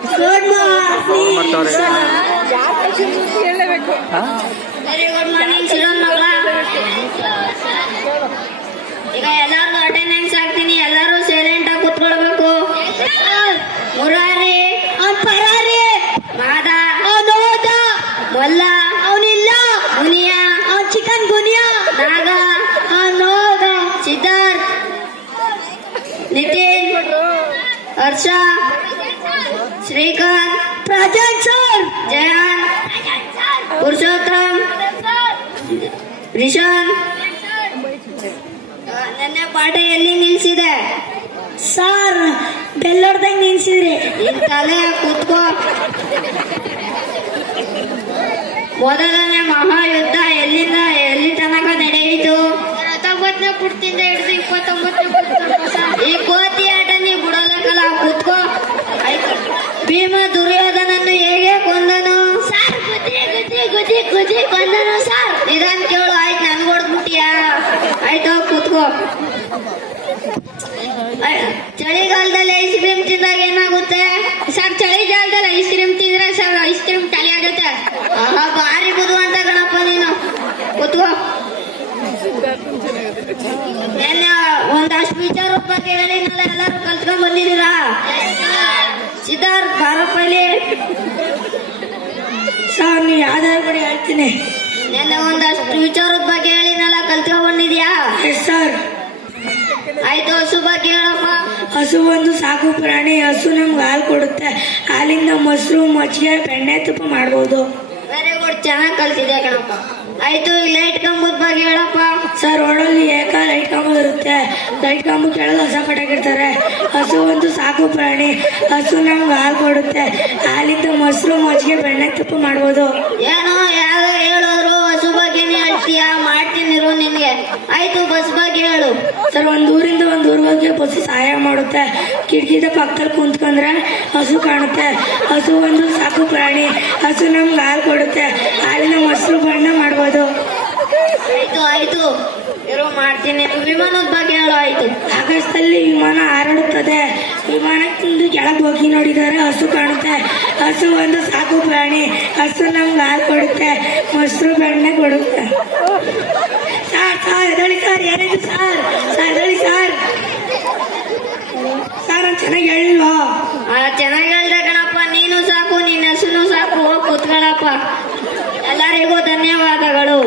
Good morning children ಮಕ್ಕಳ. ಈಗ ಎಲ್ಲಾರು ಅಟೆಂಡೆನ್ಸ್ ಹಾಕ್ತೀನಿ, ಎಲ್ಲರೂ ಸೈಲೆಂಟ್ ಆಗಿ ಕೂತ್ಕೊಳ್ಬೇಕು. ಮುರಾರಿ, ಪರಾರಿ, ಮಾದ, ನೋದ, ಮೊಲ್ಲ, ಅವನಿಲ್ಲ, ಮುನಿಯ, ಚಿಕನ್ ಗುನಿಯಾ, ನಾಗ, ನೋದ, ಸಿದ್ಧಾರ್ಥ್, ನಿತಿನ್, ಹರ್ಷ, ಶ್ರೀಕಾಂತ್, ಪ್ರಜಾನ್ ಸರ್, ಜಯನ್, ಪುರುಷೋತ್ತಮ್, ರಿಷಾನ್. ನನ್ನ ಪಾಠ ಎಲ್ಲಿ ನಿಲ್ಸಿದೆ ಸರ್? ಬೆಲ್ಲೊಡ್ದಂಗೆ ನಿಲ್ಸಿದ್ರಿ. ನಿನ್ ತಲೆ ಕೂತ್ಕೋ. ಮೊದಲನೇ ಮಹಾಯುದ್ಧ ಎಲ್ಲಿಂದ ಎಲ್ಲಿ ತನಕ ನಡೆಯಿತು? 19ನೇ ಪುಟದಿಂದ ಹಿಡಿದು 29ನೇ ಪುಟ. ಈ ಕೋತಿ ಆಟ ನೀ ಬಿಡೋದಕ್ಕಲ್ಲ, ಕೂತ್ಕೋ. ಭೀಮ ದುರ್ಯೋಧನನ್ನು ಹೇಗೆ ಕೊಂದನು? ಸರ್ ಗುದ್ದಿ ಕೊಂದನು ಸರ್. ನಿಧಾನ ಕೇಳು. ಆಯ್ತು, ನನ್ಗೆ ಹೊಡ್ಬಿಟ್ಟಿಯಾ? ಆಯ್ತು, ಕೂತ್ಕೋ. ಚಳಿಗಾಲದಲ್ಲಿ ಐಸ್ ಕ್ರೀಮ್ ತಿಂದಾಗ ಏನಾಗುತ್ತೆ ಸರ್? ಚಳಿಗಾಲದಲ್ಲಿ ಐಸ್ ಕ್ರೀಮ್ ತಿಂದ್ರೆ ಸರ್ ಐಸ್ ಕ್ರೀಮ್ ಚಳಿ ಆಗುತ್ತೆ. ಆಹಾ, ಭಾರಿ ಬುದ್ಧಿವಂತ ಗಣಪ ನೀನು. ಕೂತ್ಕೋ. ಒಂದಷ್ಟು ವಿಚಾರದ ಬಗ್ಗೆ ಹೇಳಿನಲ್ಲ, ಎಲ್ಲರೂ ಕಲ್ತ್ಕೊಂಡ್ ಬಂದಿದ್ದೀರಾ? ಸಿದ್ಧಾರ್ಥ್ ಭಾರಪಲ್ಲಿ ಸರ್, ನೀವು ಯಾವ್ದಾದ್ರು ಕಡೆ ಹೇಳ್ತೀನಿ. ನೆನ್ನೆ ಒಂದಷ್ಟು ವಿಚಾರದ ಬಗ್ಗೆ ಹೇಳಿನಲ್ಲ, ಕಲ್ತ್ಕೊಂಡ್ ಬಂದಿದ್ಯಾ? ಸರ್. ಆಯ್ತು, ಹಸು ಬಗ್ಗೆ ಹೇಳಪ್ಪ. ಹಸು ಒಂದು ಸಾಕು ಪ್ರಾಣಿ. ಹಸು ನಮ್ಗೆ ಹಾಲು ಕೊಡುತ್ತೆ. ಹಾಲಿಂದ ಮೊಸರು, ಮಜ್ಜಿಗೆ, ಬೆಣ್ಣೆ, ತುಪ್ಪ ಮಾಡ್ಬೋದು. ವೆರಿ ಗುಡ್, ಚೆನ್ನಾಗಿ ಕಲ್ತಿದ್ಯಾ ಕಣಪ್ಪ. ಆಯ್ತು, ಈ ಲೈಟ್ ಕಂಬದ ಬಗ್ಗೆ ಹೇಳಪ್ಪ. ಸರ್, ರೋಡಲ್ಲಿ ಲೈಟ್ ಕಂಬ ಇರುತ್ತೆ. ಲೈಟ್ ಕಂಬ ಕೆಳಗೆ ಹಸ ಕಟ್ಟಾಕಿರ್ತಾರೆ. ಹಸು ಒಂದು ಸಾಕು ಪ್ರಾಣಿ. ಹಸು ನಮ್ಗೆ ಹಾಲು ಕೊಡುತ್ತೆ. ಹಾಲಿಂದ ಮೊಸರು, ಮಜ್ಜಿಗೆ, ಬೆಣ್ಣೆ, ತುಪ್ಪ ಮಾಡ್ಬೋದು. ಏನೋ ಯಾರು ಹೇಳಿದ್ರು ಹಸು ಬಗ್ಗೆನೇ ಹೇಳ್ತೀಯಾ? ಮಾಡ್ತೀನಿರು ನಿನ್ಗೆ. ಆಯ್ತು, ಬಸ್ ಬಗ್ಗೆ ಹೇಳು. ಸರ್, ಒಂದು ಊರಿಂದ ಒಂದು ಊರಿಗೆ ಬಸ್ ಸಹಾಯ ಮಾಡುತ್ತೆ. ಕಿಟಕಿದ ಪಕ್ಕದಲ್ಲಿ ಕುಂತ್ಕೊಂಡ್ರೆ ಹಸು ಕಾಣುತ್ತೆ. ಹಸು ಒಂದು ಸಾಕು ಪ್ರಾಣಿ. ಹಸು ನಮ್ಗೆ ಹಾಲು ಕೊಡುತ್ತೆ. ಹಾಲಿನ ಮೊಸರು, ಬೆಣ್ಣೆ ಮಾಡ್ಬೋದು. ಆಯ್ತು ಇರೋ ಮಾಡ್ತೀನಿ. ವಿಮಾನದ ಬಗ್ಗೆ ಹೇಳು. ಆಯ್ತು, ಆಕಾಶದಲ್ಲಿ ವಿಮಾನ ಹಾರಾಡುತ್ತದೆ. ವಿಮಾನಕ್ಕಿಂದು ಕೆಳಗೆ ಹೋಗಿ ನೋಡಿದರೆ ಹಸು ಕಾಣುತ್ತೆ. ಹಸು ಒಂದು ಸಾಕು ಪ್ರಾಣಿ. ಹಸು ನಮ್ಗೆ ಹಾಲು ಕೊಡುತ್ತೆ, ಮೊಸರು, ಬೆಣ್ಣೆ ಕೊಡುತ್ತೆ. ಸರ್ ಎದಳಿ ಸರ್, ಏನಿದೆ ಸರ್? ಎದಳಿ ಸರ್. ನಾನು ಚೆನ್ನಾಗಿ ಹೇಳಿಲ್ವಾ? ಚೆನ್ನಾಗಿ ಹೇಳ್ದೆ ಕಣಪ್ಪ. ನೀನು ಸಾಕು, ನಿನ್ನ ಹಸುನು ಸಾಕು. ಹೋಗಿ ಕೂತ್ಕೊಳ್ಳಪ್ಪ. ಎಲ್ಲರಿಗೂ ಧನ್ಯವಾದಗಳು.